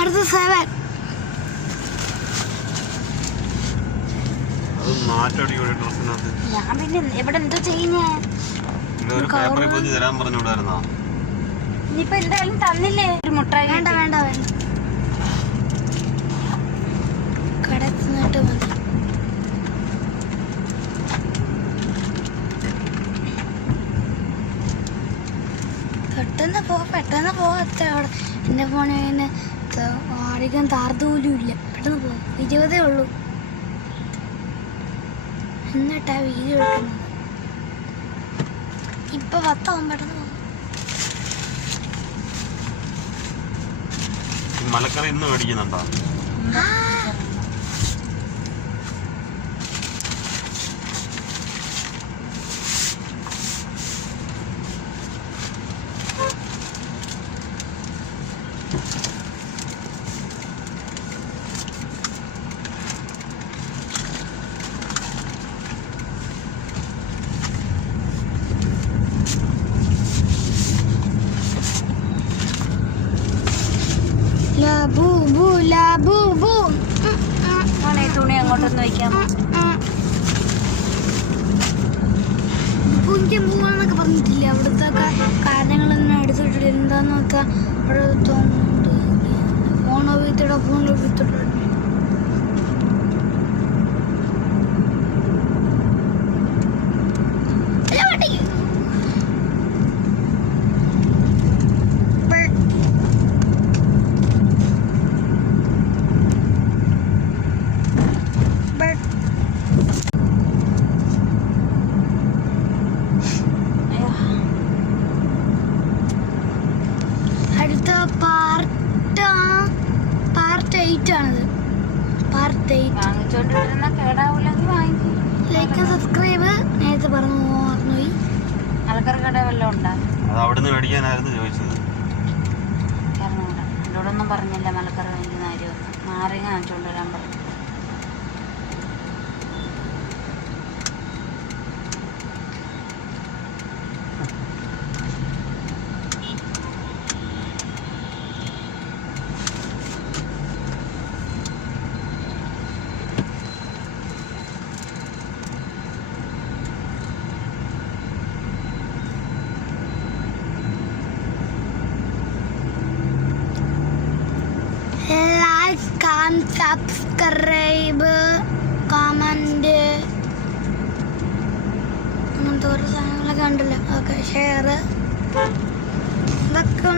അടുത്ത 7. ഞാൻ പിന്നെ ഇവിടെ എന്തോ ചെയ്യുന്നേ? ഇനിയിപ്പോ എന്തായാലും തന്നില്ലേ ഒരു മുട്ടായി? വേണ്ട വേണ്ട വേണ്ട, കടന്നിട്ട് മതി. പെട്ടെന്ന് പോകത്തെ. അവിടെ എൻ്റെ ഫോണിന് അധികം താർത്ത് പോലും ഇല്ല. പെട്ടെന്ന് പോകും. 20 ഉള്ളൂ. എന്നിട്ടാ വീഡിയോ എടുക്കുന്നത്. ഇപ്പൊ 10 ആവും. പെട്ടെന്ന് പോകും. മലക്കറി ഇന്ന് മേടിക്കുന്നുണ്ടോ? തുണി അങ്ങോട്ടൊന്ന് വയ്ക്കാം. പൂവാന്നൊക്കെ പറഞ്ഞിട്ടില്ലേ? അവിടുത്തെ കാര്യങ്ങളൊന്നും എടുത്തിട്ടില്ല. എന്താന്ന് വെച്ചാൽ അവിടെ ഫോണോ വീത്തിട്ടോ പാർട്ട് 8 ആണത്. പാർട്ട് 8. Like subscribe. നേരത്തെ മറന്നുപോയി. മലക്കറി കട വല്ലതും ഉണ്ടോ? അവിടുന്ന് മേടിക്കാനായിരുന്നു ചോദിച്ചത്. എന്നോടൊന്നും പറഞ്ഞില്ല മലക്കറി വാങ്ങിക്കുന്ന കാര്യമൊന്നും. നാരങ്ങ വാങ്ങിച്ചോണ്ട് വരാൻ പറഞ്ഞു. സബ്സ്ക്രൈബ്, കമന്റ്, അങ്ങനത്തെ ഓരോ സാധനങ്ങളൊക്കെ ഉണ്ടല്ലോ. ഓക്കെ, ഷെയർ ഇതൊക്കെ